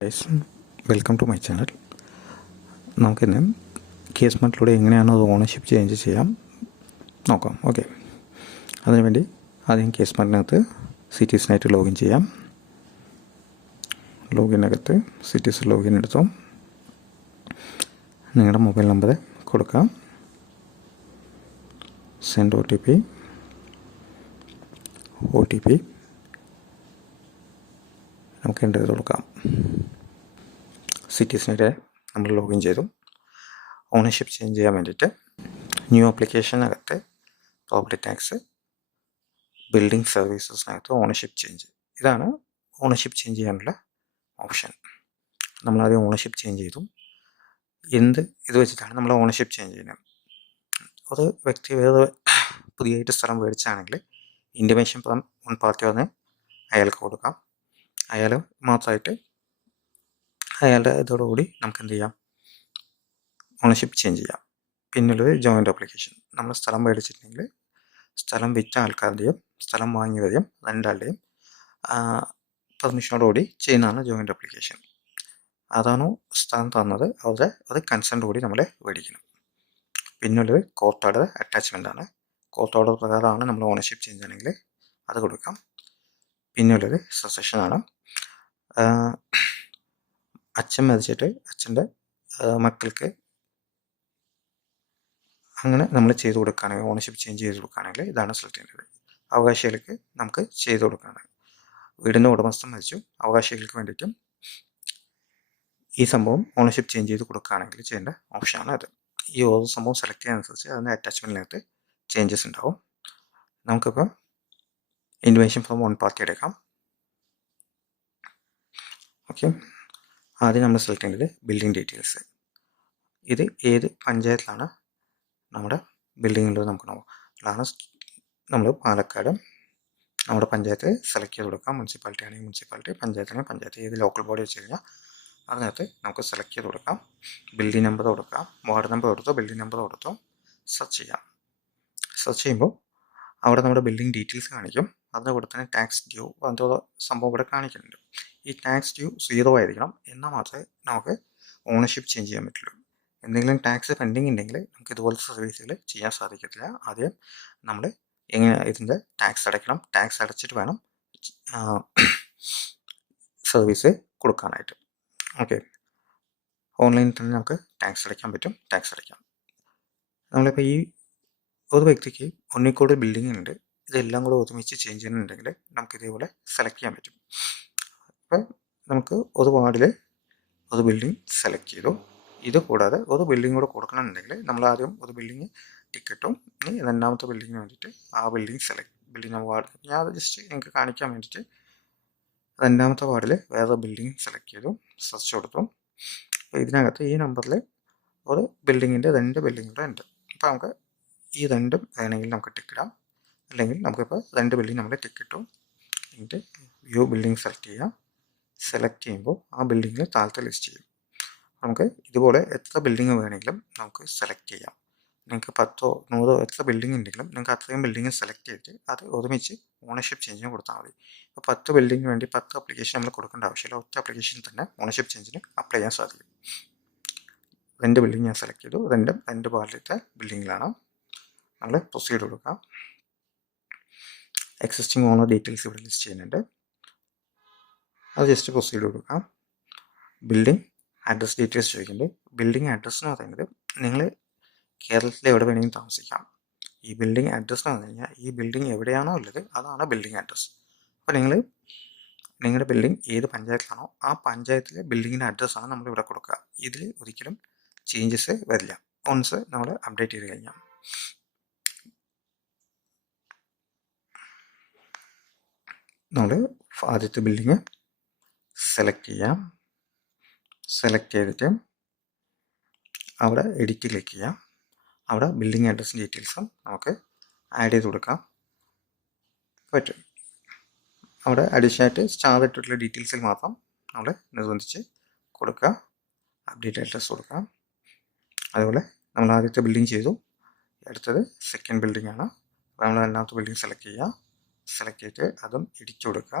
Guys, welcome to my channel. നമുക്കിന്ന് കേസ്മെൻറ്റിലൂടെ എങ്ങനെയാണ് അത് ഓണർഷിപ്പ് ചേഞ്ച് ചെയ്യാം നോക്കാം. ഓക്കെ, അതിനുവേണ്ടി ആദ്യം കേസ്മെൻറ്റിനകത്ത് സിറ്റീസിനായിട്ട് ലോഗിൻ ചെയ്യാം. ലോഗിനകത്ത് സിറ്റീസ് ലോഗിൻ എടുത്തു നിങ്ങളുടെ മൊബൈൽ നമ്പർ കൊടുക്കാം. സെൻഡ് ഒ ടി പി നമുക്ക് എൻ്റർ ചെയ്ത് കൊടുക്കാം. സിറ്റീസിനായിട്ട് നമ്മൾ ലോഗിൻ ചെയ്തു. ഓണർഷിപ്പ് ചേഞ്ച് ചെയ്യാൻ വേണ്ടിയിട്ട് ന്യൂ ആപ്ലിക്കേഷനകത്ത് പ്രോപ്പർട്ടി ടാക്സ്, ബിൽഡിംഗ് സർവീസസിനകത്ത് ഓണർഷിപ്പ് ചേഞ്ച്, ഇതാണ് ഓണർഷിപ്പ് ചേഞ്ച് ചെയ്യാനുള്ള ഓപ്ഷൻ. നമ്മളാദ്യം ഓണർഷിപ്പ് ചേഞ്ച് ചെയ്തു. ഇത് വെച്ചിട്ടാണ് നമ്മൾ ഓണർഷിപ്പ് ചേഞ്ച് ചെയ്യുന്നത്. ഒരു വ്യക്തി വേറെ പുതിയതായിട്ട് സ്ഥലം മേടിച്ചാണെങ്കിൽ ഇൻറ്റിമേഷൻ ഫ്രം വൺ പാർട്ടി വന്ന് അയാൾക്ക് കൊടുക്കാം. അയാൾ മാത്രമായിട്ട് അയാളുടെ ഇതോടുകൂടി നമുക്ക് എന്ത് ചെയ്യാം, ഓണർഷിപ്പ് ചേഞ്ച് ചെയ്യാം. പിന്നുള്ളത് ജോയിൻ്റ് ആപ്ലിക്കേഷൻ. നമ്മൾ സ്ഥലം മേടിച്ചിട്ടുണ്ടെങ്കിൽ സ്ഥലം വിറ്റ ആൾക്കാരുടെയും സ്ഥലം വാങ്ങിയവരെയും രണ്ടാളുടെയും പെർമിഷനോടുകൂടി ചെയ്യുന്നതാണ് ജോയിൻ്റ് ആപ്ലിക്കേഷൻ. അതാണോ സ്ഥലം തന്നത് അത് കൺസെൻറ്റോടുകൂടി നമ്മൾ മേടിക്കണം. പിന്നുള്ളത് കോർട്ട് ഓർഡർ അറ്റാച്ച്മെൻ്റ് ആണ്. കോർട്ട് ഓർഡർ പ്രകാരമാണ് നമ്മൾ ഓണർഷിപ്പ് ചേഞ്ച് ആണെങ്കിൽ അത് കൊടുക്കാം. പിന്നുള്ളത് സസഷൻ ആണ്. അച്ഛൻ മരിച്ചിട്ട് അച്ഛൻ്റെ മക്കൾക്ക് അങ്ങനെ നമ്മൾ ചെയ്ത് കൊടുക്കുകയാണെങ്കിൽ, ഓണർഷിപ്പ് ചേഞ്ച് ചെയ്ത് കൊടുക്കുകയാണെങ്കിൽ ഇതാണ് സെലക്ട് ചെയ്യേണ്ടത്. അവകാശികൾക്ക് നമുക്ക് ചെയ്ത് കൊടുക്കുകയാണ്. വീടിൻ്റെ ഉടമസ്ഥൻ മരിച്ചു, അവകാശികൾക്ക് വേണ്ടിയിട്ടും ഈ സംഭവം ഓണർഷിപ്പ് ചേഞ്ച് ചെയ്ത് കൊടുക്കുകയാണെങ്കിൽ ചെയ്യേണ്ട ഓപ്ഷനാണ് അത്. ഈ ഓരോ സംഭവം സെലക്ട് ചെയ്യാനനുസരിച്ച് അതിൻ്റെ അറ്റാച്ച്മെൻറ്റിനകത്ത് ചേഞ്ചസ് ഉണ്ടാവും. നമുക്കിപ്പോൾ ഇൻറ്റിമേഷൻ ഫ്രം വൺ പാർട്ടി എടുക്കാം. ഓക്കെ, ആദ്യം നമ്മൾ സെലക്ട് ചെയ്യേണ്ടത് ബിൽഡിംഗ് ഡീറ്റെയിൽസ്. ഇത് ഏത് പഞ്ചായത്തിലാണ് നമ്മുടെ ബിൽഡിംഗ് ഉള്ളത് നമുക്ക് നോക്കാം. അതാണ് നമ്മൾ പാലക്കാട് നമ്മുടെ പഞ്ചായത്ത് സെലക്ട് ചെയ്ത് കൊടുക്കാം. മുനിസിപ്പാലിറ്റി ആണെങ്കിൽ മുനിസിപ്പാലിറ്റി, പഞ്ചായത്താണെങ്കിൽ പഞ്ചായത്ത്, ഏത് ലോക്കൽ ബോഡി വെച്ച് കഴിഞ്ഞാൽ അതിനകത്ത് നമുക്ക് സെലക്ട് ചെയ്ത് കൊടുക്കാം. ബിൽഡിംഗ് നമ്പർ കൊടുക്കാം, വാർഡ് നമ്പർ കൊടുത്തോ ബിൽഡിംഗ് നമ്പർ കൊടുത്തോ സെർച്ച് ചെയ്യാം. സെർച്ച് ചെയ്യുമ്പോൾ അവിടെ നമ്മുടെ ബിൽഡിംഗ് ഡീറ്റെയിൽസ് കാണിക്കും. അതിൻ്റെ കൂടെ തന്നെ ടാക്സ് ഡ്യൂ അങ്ങനത്തെ സംഭവം ഇവിടെ കാണിക്കുന്നുണ്ട്. ഈ ടാക്സ് ഡ്യൂ 0 ആയിരിക്കണം, എന്നാൽ മാത്രമേ നമുക്ക് ഓണർഷിപ്പ് ചേഞ്ച് ചെയ്യാൻ പറ്റുള്ളൂ. എന്തെങ്കിലും ടാക്സ് പെൻഡിങ് ഉണ്ടെങ്കിൽ നമുക്ക് ഇതുപോലത്തെ സർവീസുകൾ ചെയ്യാൻ സാധിക്കത്തില്ല. ആദ്യം നമ്മൾ എങ്ങനെ ഇതിൻ്റെ ടാക്സ് അടയ്ക്കണം, ടാക്സ് അടച്ചിട്ട് വേണം സർവീസ് കൊടുക്കാനായിട്ട്. ഓക്കെ, ഓൺലൈനിൽ തന്നെ നമുക്ക് ടാക്സ് അടയ്ക്കാൻ പറ്റും. ടാക്സ് അടയ്ക്കാം. നമ്മളിപ്പോൾ ഈ ഒരു വ്യക്തിക്ക് ഒന്നിക്കൂടെ ബിൽഡിംഗ് ഉണ്ട്, ഇതെല്ലാം കൂടെ ഒരുമിച്ച് ചേഞ്ച് ചെയ്യുന്നുണ്ടെങ്കിൽ നമുക്ക് ഇതേപോലെ സെലക്ട് ചെയ്യാൻ പറ്റും. അപ്പോൾ നമുക്ക് ഒരു വാർഡിൽ ഒരു ബിൽഡിംഗ് സെലക്ട് ചെയ്തു. ഇത് കൂടാതെ ഒരു ബിൽഡിംഗ് കൂടെ കൊടുക്കണമെന്നുണ്ടെങ്കിൽ നമ്മൾ ആദ്യം ഒരു ബിൽഡിംഗ് ടിക്കറ്റും രണ്ടാമത്തെ ബിൽഡിങ്ങിന് വേണ്ടിയിട്ട് ആ ബിൽഡിംഗ് വാർഡ്, ഞാൻ അത് ജസ്റ്റ് നിങ്ങൾക്ക് കാണിക്കാൻ വേണ്ടിയിട്ട് രണ്ടാമത്തെ വാർഡിൽ വേറെ ബിൽഡിംഗ് സെലക്ട് ചെയ്തു, സെർച്ച് കൊടുത്തു. അപ്പോൾ ഇതിനകത്ത് ഈ നമ്പറിൽ ഒരു ബിൽഡിങ്ങിൻ്റെ 2 ബിൽഡിംഗ് കൂടെ ഉണ്ട്. അപ്പോൾ നമുക്ക് ഈ രണ്ടും വേണമെങ്കിൽ നമുക്ക് ടിക്കിടാം, അല്ലെങ്കിൽ നമുക്കിപ്പോൾ 2 ബിൽഡിംഗ് നമ്മൾ ടിക്കിട്ടു. എന്നിട്ട് വ്യൂ ബിൽഡിംഗ് സെലക്ട് ചെയ്യാം. സെലക്ട് ചെയ്യുമ്പോൾ ആ ബിൽഡിങ്ങിൽ താഴത്തെ ലിസ്റ്റ് ചെയ്യും. നമുക്ക് ഇതുപോലെ എത്ര ബിൽഡിംഗ് വേണമെങ്കിലും നമുക്ക് സെലക്ട് ചെയ്യാം. നിങ്ങൾക്ക് 10 100 എത്ര ബിൽഡിംഗ് ഉണ്ടെങ്കിലും നിങ്ങൾക്ക് അത്രയും ബിൽഡിംഗ് സെലക്ട് ചെയ്തിട്ട് അത് ഒരുമിച്ച് ഓണർഷിപ്പ് ചേഞ്ചിന് കൊടുത്താൽ മതി. ഇപ്പോൾ 10 ബിൽഡിങ്ങിന് വേണ്ടി 10 ആപ്ലിക്കേഷൻ നമ്മൾ കൊടുക്കേണ്ട ആവശ്യമില്ല. ഒറ്റ ആപ്ലിക്കേഷൻ തന്നെ ഓണർഷിപ്പ് ചേഞ്ചിന് അപ്ലൈ ചെയ്യാൻ സാധിക്കും. 2 ബിൽഡിംഗ് ഞാൻ സെലക്ട് ചെയ്തു. 2 വാർഡിലത്തെ ബിൽഡിങ്ങിലാണ്. നമ്മൾ പ്രൊസീഡ് കൊടുക്കാം. എക്സിസ്റ്റിംഗ് ഓണർ ഡീറ്റെയിൽസ് ഇവിടെ ലിസ്റ്റ് ചെയ്യുന്നുണ്ട്, അത് ജസ്റ്റ് പ്രൊസീഡ് കൊടുക്കാം. ബിൽഡിംഗ് അഡ്രസ് ഡീറ്റെയിൽസ് ചോദിക്കുന്നുണ്ട്. ബിൽഡിംഗ് അഡ്രസ്സ് എന്ന് പറയുന്നത് നിങ്ങൾ കേരളത്തിൽ എവിടെ വേണമെങ്കിലും താമസിക്കാം. ഈ ബിൽഡിംഗ് അഡ്രസ്സ് എന്ന് പറഞ്ഞു കഴിഞ്ഞാൽ ഈ ബിൽഡിംഗ് എവിടെയാണോ ഉള്ളത് അതാണ് ബിൽഡിംഗ് അഡ്രസ്സ്. അപ്പോൾ നിങ്ങളുടെ ബിൽഡിംഗ് ഏത് പഞ്ചായത്തിലാണോ ആ പഞ്ചായത്തിലെ ബിൽഡിങ്ങിൻ്റെ അഡ്രസ്സാണ് നമ്മളിവിടെ കൊടുക്കുക. ഇതിൽ ഒരിക്കലും ചേഞ്ചസ് വരില്ല വൺസ് നമ്മൾ അപ്ഡേറ്റ് ചെയ്ത് കഴിഞ്ഞാൽ. നമ്മൾ ആദ്യത്തെ ബിൽഡിങ് സെലക്ട് ചെയ്യാം. സെലക്ട് ചെയ്തിട്ട് അവിടെ എഡിറ്റ് ക്ലിക്ക് ചെയ്യാം. അവിടെ ബിൽഡിംഗ് അഡ്രസ് ഡീറ്റെയിൽസും നമുക്ക് ആഡ് ചെയ്ത് കൊടുക്കാൻ പറ്റും. അവിടെ അഡീഷണലായിട്ട് സ്റ്റാർ ഇട്ടിട്ടുള്ള ഡീറ്റെയിൽസിൽ മാത്രം നമ്മൾ നിർബന്ധിച്ച് കൊടുക്കുക. അപ്ഡേറ്റ് അഡ്രസ് കൊടുക്കാം. അതുപോലെ നമ്മൾ ആദ്യത്തെ ബിൽഡിംഗ് ചെയ്തു, അടുത്തത് സെക്കൻഡ് ബിൽഡിംഗ് ആണ്. നമ്മൾ രണ്ടാമത്തെ ബിൽഡിംഗ് സെലക്ട് ചെയ്യുക. സെലക്ട് ചെയ്തിട്ട് അതും എഡിറ്റ് കൊടുക്കുക.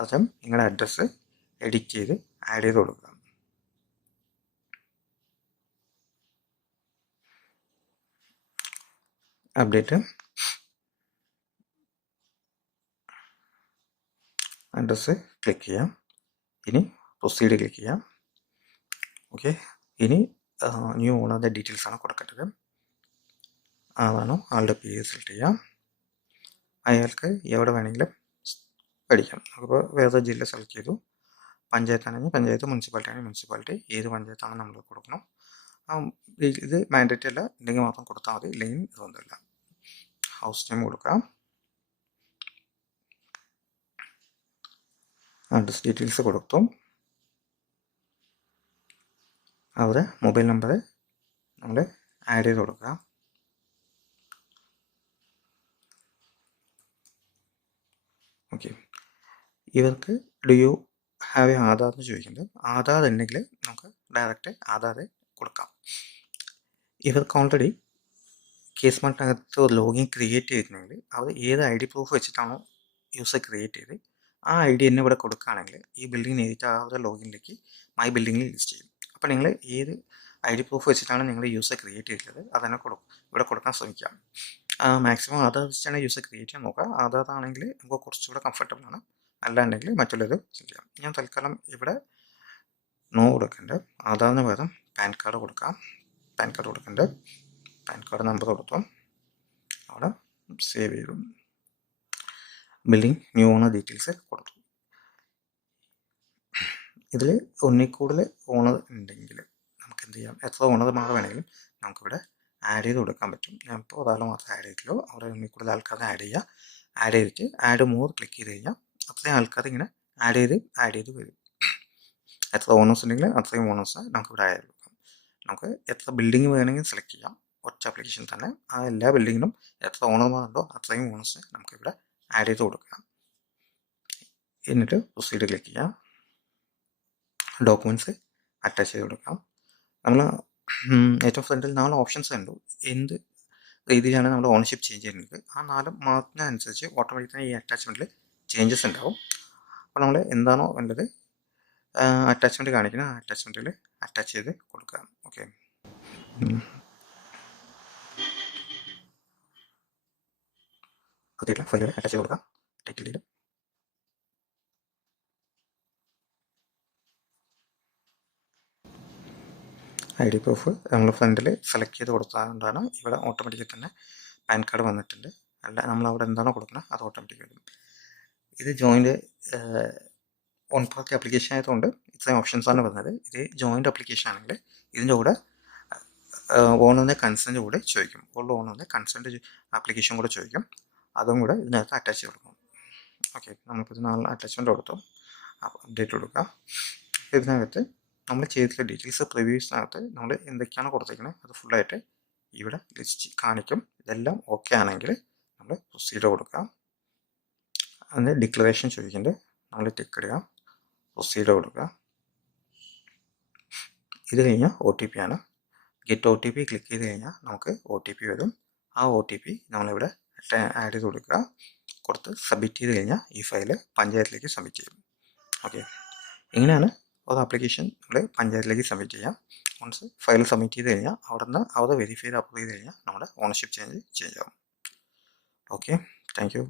അതും നിങ്ങളുടെ അഡ്രസ്സ് എഡിറ്റ് ചെയ്ത് ആഡ് ചെയ്ത് കൊടുക്കുക. അപ്ഡേറ്റ് അഡ്രസ്സ് ക്ലിക്ക് ചെയ്യാം. ഇനി പ്രൊസീഡ് ക്ലിക്ക് ചെയ്യാം. ഓക്കെ, ഇനി ന്യൂ ഓണറിൻ്റെ ഡീറ്റെയിൽസാണ് കൊടുക്കേണ്ടത്. ആളാണോ ആളുടെ പേര് സെലക്ട് ചെയ്യാം. അയാൾക്ക് എവിടെ വേണമെങ്കിലും പഠിക്കാം. നമുക്കിപ്പോൾ വേറെ ജില്ല സെലക്ട് ചെയ്തു. പഞ്ചായത്താണെങ്കിൽ പഞ്ചായത്ത്, മുനിസിപ്പാലിറ്റി ആണെങ്കിൽ മുനിസിപ്പാലിറ്റി, ഏത് പഞ്ചായത്താണ് നമ്മൾ കൊടുക്കണം. ഇത് മാൻഡേറ്ററി അല്ല, ഇല്ലെങ്കിൽ മാത്രം കൊടുത്താൽ മതി, ഇല്ലെങ്കിൽ ഇതൊന്നുമില്ല. ഹൗസ് നെയിം കൊടുക്കാം. അഡ്രസ് ഡീറ്റെയിൽസ് കൊടുത്തു. അവരെ മൊബൈൽ നമ്പർ നമ്മൾ ആഡ് ചെയ്ത് കൊടുക്കുക. ഓക്കെ, ഇവർക്ക് do you have A Aadhaar എന്ന് ചോദിക്കുന്നത്. ആധാർ ഉണ്ടെങ്കിൽ നമുക്ക് ഡയറക്റ്റ് ആധാർ കൊടുക്കാം. ഇവർക്ക് ഓൾറെഡി കേസ്മാർട്ടിനകത്ത് ഒരു ലോഗിൻ ക്രിയേറ്റ് ചെയ്തിട്ടുണ്ടെങ്കിൽ അവർ ഏത് ID പ്രൂഫ് വെച്ചിട്ടാണോ യൂസർ ക്രിയേറ്റ് ചെയ്ത് ആ ID തന്നെ ഇവിടെ കൊടുക്കുകയാണെങ്കിൽ ഈ ബിൽഡിംഗ് നേരിട്ട് ആ ഒരു ലോഗിനിലേക്ക് മൈ ബിൽഡിങ്ങിൽ ലിസ്റ്റ് ചെയ്യും. അപ്പോൾ നിങ്ങൾ ഏത് ID പ്രൂഫ് വെച്ചിട്ടാണ് നിങ്ങൾ യൂസർ ക്രിയേറ്റ് ചെയ്തത് അതന്നെ ഇവിടെ കൊടുക്കാൻ ശ്രമിക്കാം. മാക്സിമം ആധാർ വെച്ചിട്ടാണ് യൂസർ ക്രിയേറ്റ് ചെയ്യാൻ നോക്കുക. ആധാർ ആണെങ്കിൽ നമുക്ക് കുറച്ചുകൂടെ കംഫർട്ടബിൾ ആണ്. അല്ലാണ്ടെങ്കിൽ മറ്റുള്ളത് ചെയ്യാം. ഞാൻ തൽക്കാലം ഇവിടെ നോ കൊടുക്കേണ്ടത്. ആധാറിന് പകരം പാൻ കാർഡ് കൊടുക്കാം. പാൻ കാർഡ് കൊടുക്കേണ്ടത് പാൻ കാർഡ് നമ്പർ കൊടുത്തു, അവിടെ സേവ് ചെയ്തു. ബില്ലിംഗ് ന്യൂ ഓണർ ഡീറ്റെയിൽസ് കൊടുത്തു. ഇതിൽ ഒന്നിൽ കൂടുതൽ ഓണർ ഉണ്ടെങ്കിൽ നമുക്ക് എന്ത് ചെയ്യാം, എത്ര ഓണർമാർ വേണമെങ്കിലും നമുക്കിവിടെ ആഡ് ചെയ്ത് കൊടുക്കാൻ പറ്റും. ഞാനിപ്പോൾ ഒരാൾ മാത്രമേ ആഡ് ചെയ്തിട്ടുള്ളൂ. അവിടെ ഒന്നിൽ കൂടുതൽ ആൾക്കാരെ ആഡ് ചെയ്യുക. ആഡ് ചെയ്തിട്ട് ആഡ് മോർ ക്ലിക്ക് ചെയ്ത് കഴിഞ്ഞാൽ അത്രയും ആൾക്കാർ ഇങ്ങനെ ആഡ് ചെയ്ത് വരും. എത്ര ഓണേഴ്സ് ഉണ്ടെങ്കിൽ അത്രയും ഓണേഴ്സ് നമുക്കിവിടെ ആഡ് ചെയ്ത് കൊടുക്കാം. നമുക്ക് എത്ര ബിൽഡിംഗ് വേണമെങ്കിൽ സെലക്ട് ചെയ്യാം. ഒറ്റ ആപ്ലിക്കേഷൻ തന്നെ ആ എല്ലാ ബിൽഡിങ്ങിനും എത്ര ഓണർമാരുണ്ടോ അത്രയും ഓണേഴ്സ് നമുക്കിവിടെ ആഡ് ചെയ്ത് കൊടുക്കാം. എന്നിട്ട് പ്രൊസീഡ് ക്ലിക്ക് ചെയ്യാം. ഡോക്യുമെൻറ്റ്സ് അറ്റാച്ച് ചെയ്ത് കൊടുക്കാം. നമ്മൾ ഏറ്റവും ഫ്രണ്ടിൽ 4 ഓപ്ഷൻസ് ഉണ്ട്. എന്ത് രീതിയിലാണ് നമ്മൾ ഓണർഷിപ്പ് ചേഞ്ച് ചെയ്യുന്നത് ആ 4 മാറുന്നതനുസരിച്ച് ഓട്ടോമാറ്റിക്കായി ഈ അറ്റാച്ച്മെൻറ്റിൽ ചേഞ്ചസ് ഉണ്ടാവും. അപ്പോൾ നമ്മൾ എന്താണോ വേണ്ടത് അറ്റാച്ച്മെൻറ്റ് കാണിക്കുന്നത് ആ അറ്റാച്ച്മെൻറ്റിൽ അറ്റാച്ച് ചെയ്ത് കൊടുക്കുക. ഓക്കെ, കൃത്യമായിട്ടുള്ള ഫയലുകൾ അറ്റാച്ച് ചെയ്ത് കൊടുക്കാം. ടൈറ്റിൽ ID പ്രൂഫ് നമ്മൾ ഫ്രണ്ടിൽ സെലക്ട് ചെയ്ത് കൊടുത്തതുകൊണ്ടാണ് ഇവിടെ ഓട്ടോമാറ്റിക്കലി തന്നെ പാൻ കാർഡ് വന്നിട്ടുണ്ട്. അല്ല നമ്മൾ അവിടെ എന്താണോ കൊടുക്കുന്നത് അത് ഓട്ടോമാറ്റിക് വരും. ഇത് ജോയിൻ്റ് ഓൺ പാർട്ടി ആപ്ലിക്കേഷൻ ആയതുകൊണ്ട് ഇത്രയും ഓപ്ഷൻസാണ് വരുന്നത്. ഇത് ജോയിൻ്റ് ആപ്ലിക്കേഷൻ ആണെങ്കിൽ ഇതിൻ്റെ കൂടെ ഓണറിൻ്റെ കൺസെൻറ്റ് കൂടെ ചോദിക്കും. ഓണറിൻ്റെ കൺസെൻറ്റ് ആപ്ലിക്കേഷൻ കൂടെ ചോദിക്കും. അതും കൂടെ ഇതിനകത്ത് അറ്റാച്ച് ചെയ്ത് കൊടുക്കും. ഓക്കെ, നമ്മളിപ്പോൾ 4 അറ്റാച്ച്മെൻറ്റ് കൊടുത്തു. അപ്ഡേറ്റ് കൊടുക്കുക. ഇതിനകത്ത് നമ്മൾ ചെയ്തിട്ടുള്ള ഡീറ്റെയിൽസ് പ്രിവ്യൂസിനകത്ത് നമ്മൾ എന്തൊക്കെയാണ് കൊടുത്തിരിക്കുന്നത് അത് ഫുള്ളായിട്ട് ഇവിടെ ലിസ്റ്റ് കാണിക്കും. ഇതെല്ലാം ഓക്കെ ആണെങ്കിൽ നമ്മൾ പ്രൊസീഡ് കൊടുക്കുക. അതിന് ഡിക്ലറേഷൻ ചോദിക്കുന്നുണ്ട്, നമ്മൾ ടിക്ക് ഇടുക, പ്രൊസീഡ് കൊടുക്കുക. ഇത് കഴിഞ്ഞാൽ OTP ആണ്. ഗെറ്റ് OTP ക്ലിക്ക് ചെയ്ത് കഴിഞ്ഞാൽ നമുക്ക് OTP വരും. ആ OTP നമ്മളിവിടെ ആഡ് ചെയ്ത് കൊടുക്കുക. കൊടുത്ത് സബ്മിറ്റ് ചെയ്ത് കഴിഞ്ഞാൽ ഈ ഫയല് പഞ്ചായത്തിലേക്ക് സബ്മിറ്റ് ചെയ്യും. ഓക്കെ, ഇങ്ങനെയാണ് ഒരു ആപ്ലിക്കേഷൻ നമ്മൾ പഞ്ചായത്തിലേക്ക് സബ്മിറ്റ് ചെയ്യാം. വൺസ് ഫയൽ സബ്മിറ്റ് ചെയ്ത് കഴിഞ്ഞാൽ അവിടെ വെരിഫൈ ചെയ്ത് അപ്രൂവ് ചെയ്ത് കഴിഞ്ഞാൽ നമ്മുടെ ഓണർഷിപ്പ് ചേഞ്ച് ആവും. Okay, thank you.